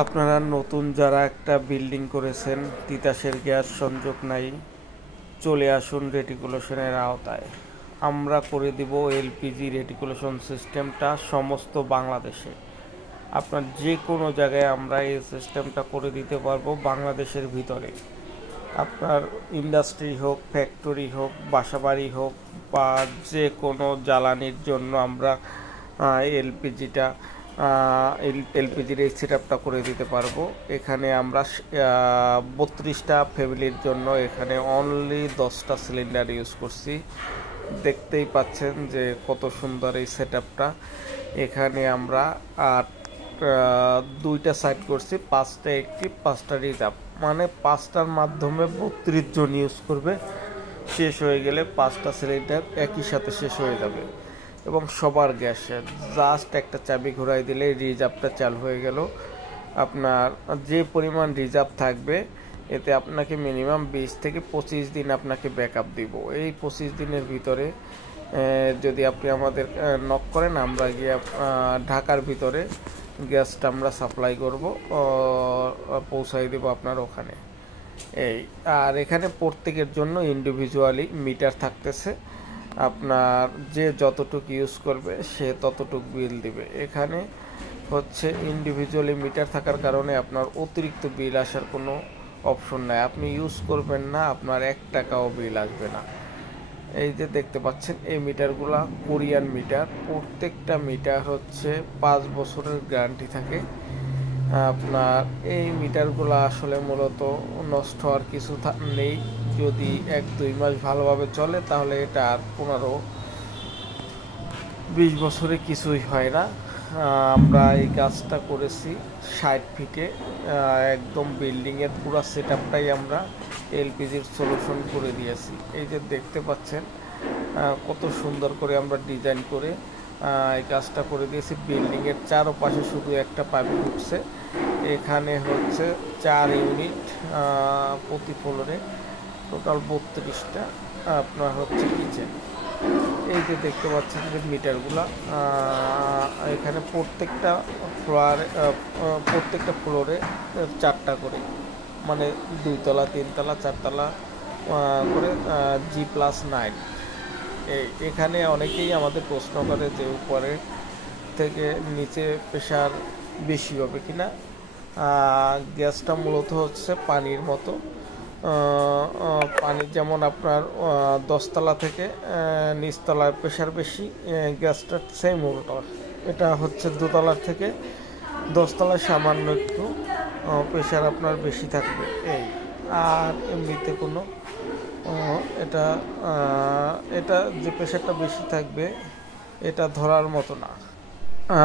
আপনারা নতুন যারা একটা বিল্ডিং করেছেন, তিতাসের গ্যাস সংযোগ নাই, চলে আসুন রেটিকুলেশনের আওতায়। আমরা করে দিব এলপিজি রেটিকুলেশন সিস্টেমটা সমস্ত বাংলাদেশে। আপনার যে কোনো জায়গায় আমরা এই সিস্টেমটা করে দিতে পারবো বাংলাদেশের ভিতরে। আপনার ইন্ডাস্ট্রি হোক, ফ্যাক্টরি হোক, বাসাবাড়ি হোক, বা যে কোনো জ্বালানির জন্য আমরা এলপিজিটা এলপিজির এই সেটআপটা করে দিতে পারবো। এখানে আমরা 32টা ফ্যামিলির জন্য এখানে অনলি 10টা সিলিন্ডার ইউজ করছি। দেখতেই পাচ্ছেন যে কত সুন্দর এই সেটআপটা। এখানে আমরা 2টা সাইড করছি, 5টা একটিভ, 5টা রিজার্ভ, মানে 5টার মাধ্যমে 32 জন ইউজ করবে। শেষ হয়ে গেলে 5টা সিলিন্ডার একই সাথে শেষ হয়ে যাবে এবং সবার গ্যাসে জাস্ট একটা চাবি ঘোরাই দিলে রিজার্ভটা চালু হয়ে গেল। আপনার যে পরিমাণ রিজার্ভ থাকবে এতে আপনাকে মিনিমাম 20 থেকে 25 দিন আপনাকে ব্যাকআপ দিব। এই 25 দিনের ভিতরে যদি আপনি আমাদের নক করেন, আমরা গিয়ে ঢাকার ভিতরে গ্যাসটা আমরা সাপ্লাই করব, পৌঁছাই দেব আপনার ওখানে। এই আর এখানে প্রত্যেকের জন্য ইন্ডিভিজুয়ালি মিটার থাকতেছে। আপনার যে যতটুকু ইউজ করবে সে ততটুকু বিল দিবে। এখানে হচ্ছে ইন্ডিভিজুয়ালি মিটার থাকার কারণে আপনার অতিরিক্ত বিল আসার কোনো অপশন নাই। আপনি ইউজ করবেন না, আপনার 1 টাকাও বিল আসবে না। এই যে দেখতে পাচ্ছেন এই মিটারগুলা কোরিয়ান মিটার। প্রত্যেকটা মিটার হচ্ছে 5 বছরের গ্যারান্টি থাকে। আপনার এই মিটারগুলো আসলে মূলত নষ্ট হওয়ার কিছু নেই। যদি 1-2 মাস ভালোভাবে চলে তাহলে এটা আর 15-20 বছরে কিছুই হয় না। আমরা এই কাজটা করেছি 60 ফিটে, একদম বিল্ডিংয়ের পুরো সেটআপটাই আমরা এলপিজির সলিউশন করে দিয়েছি। এই যে দেখতে পাচ্ছেন কত সুন্দর করে আমরা ডিজাইন করে এই কাজটা করে দিয়েছি। বিল্ডিংয়ের চারপাশে শুধু একটা পাইপ ঢুকছে। এখানে হচ্ছে 4 ইউনিট প্রতি ফ্লোরে, টোটাল 32টা আপনার হচ্ছে কিচেন। এই যে দেখতে পাচ্ছেন যে মিটারগুলা এখানে প্রত্যেকটা ফ্লোরে 4টা করে, মানে 2 তলা, 3 তলা, 4 তলা করে G+9। এখানে অনেকেই আমাদের প্রশ্ন করে যে উপরে থেকে নিচে প্রেশার বেশি হবে কিনা। গ্যাসটা মূলত হচ্ছে পানির মতো। পানির যেমন আপনার 10 তলা থেকে নিচতলার প্রেশার বেশি, গ্যাসটা সেম উল্টো। এটা হচ্ছে 2 তলার থেকে 10 তলায় সামান্য একটু প্রেশার আপনার বেশি থাকবে। এই আর এমনিতে কোনো এটা এটা যে প্রেশারটা বেশি থাকবে এটা ধরার মতো না।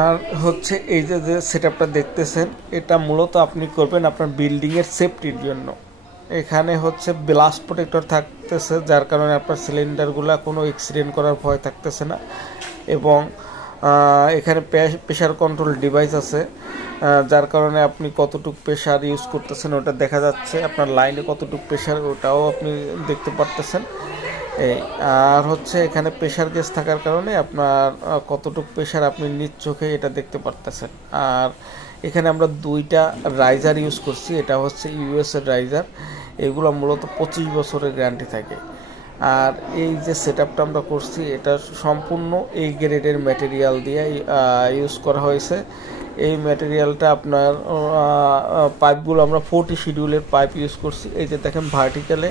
আর হচ্ছে এই যে সেটআপটা দেখতেছেন, এটা মূলত আপনি করবেন আপনার বিল্ডিংয়ের সেফটির জন্য। এখানে হচ্ছে ব্লাস্ট প্রোটেক্টর থাকতেছে, যার কারণে আপনার সিলিন্ডারগুলো কোনো অ্যাক্সিডেন্ট করার ভয় থাকতেছে না। এবং এখানে প্রেশার কন্ট্রোল ডিভাইস আছে, যার কারণে আপনি কতটুকু প্রেশার ইউজ করতেছেন ওটা দেখা যাচ্ছে। আপনার লাইনে কতটুকু প্রেশার ওটাও আপনি দেখতে পারতেছেন। এই আর হচ্ছে এখানে প্রেশার গেজ থাকার কারণে আপনার কতটুকু প্রেশার আপনি নিজ চোখে এটা দেখতে পারতেছেন। আর এখানে আমরা 2টা রাইজার ইউজ করছি, এটা হচ্ছে ইউএসএর রাইজার। এগুলো মূলত 25 বছরের গ্যারান্টি থাকে। আর এই যে সেটআপটা আমরা করছি এটা সম্পূর্ণ এই গ্রেডের ম্যাটেরিয়াল দিয়ে ইউজ করা হয়েছে। এই ম্যাটেরিয়ালটা আপনার পাইপগুলো আমরা 40 শিডিউলের পাইপ ইউজ করছি। এই যে দেখেন ভার্টিক্যালে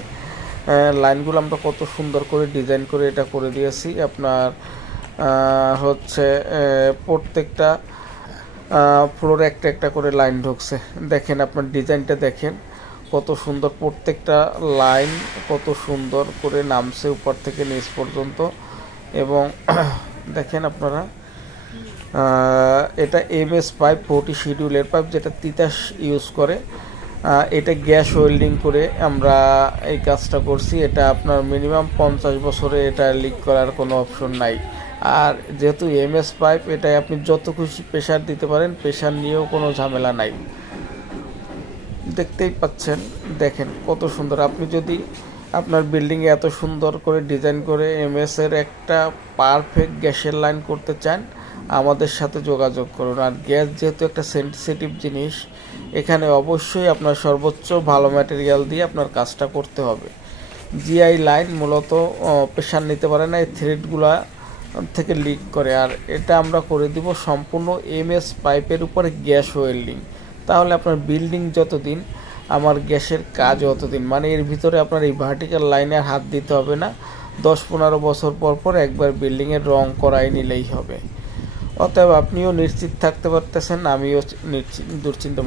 লাইনগুলো আমরা কত সুন্দর করে ডিজাইন করে এটা করে দিয়েছি। আপনার হচ্ছে প্রত্যেকটা ফ্লোরে একটা একটা করে লাইন ঢুকছে। দেখেন আপনার ডিজাইনটা দেখেন কত সুন্দর, প্রত্যেকটা লাইন কত সুন্দর করে নামছে উপর থেকে নিচ পর্যন্ত। এবং দেখেন আপনারা এটা এমএস পাইপ 40 শিডিউলের পাইপ, যেটা তিতাস ইউজ করে। এটা গ্যাস ওয়েল্ডিং করে আমরা এই কাজটা করছি। এটা আপনার মিনিমাম 50 বছরে এটা লিক করার কোনো অপশন নাই। আর যেহেতু এমএস পাইপ, এটাই আপনি যত খুশি প্রেশার দিতে পারেন, প্রেশার নিয়েও কোনো ঝামেলা নাই। দেখতেই পাচ্ছেন, দেখেন কত সুন্দর। আপনি যদি আপনার বিল্ডিংয়ে এত সুন্দর করে ডিজাইন করে এমএস এর একটা পারফেক্ট গ্যাসের লাইন করতে চান, আমাদের সাথে যোগাযোগ করুন। আর গ্যাস যেহেতু একটা সেনসিটিভ জিনিস, এখানে অবশ্যই আপনার সর্বোচ্চ ভালো ম্যাটেরিয়াল দিয়ে আপনার কাজটা করতে হবে। জিআই লাইন মূলত প্রেশার নিতে পারে না, এই থ্রেডগুলা থেকে লিক করে। আর এটা আমরা করে দিব সম্পূর্ণ এমএস পাইপের উপরে গ্যাস ওয়েল্ডিং। তাহলে আপনার বিল্ডিং যতদিন, আমার গ্যাসের কাজ অতদিন। মানে এর ভিতরে আপনার এই ভার্টিক্যাল লাইনে আর হাত দিতে হবে না। 10-15 বছর পর পর একবার বিল্ডিংয়ের রং করাই নিলেই হবে। অতএব আপনিও নিশ্চিত থাকতে পারতেছেন, আমিও দুশ্চিন্তামুক্ত।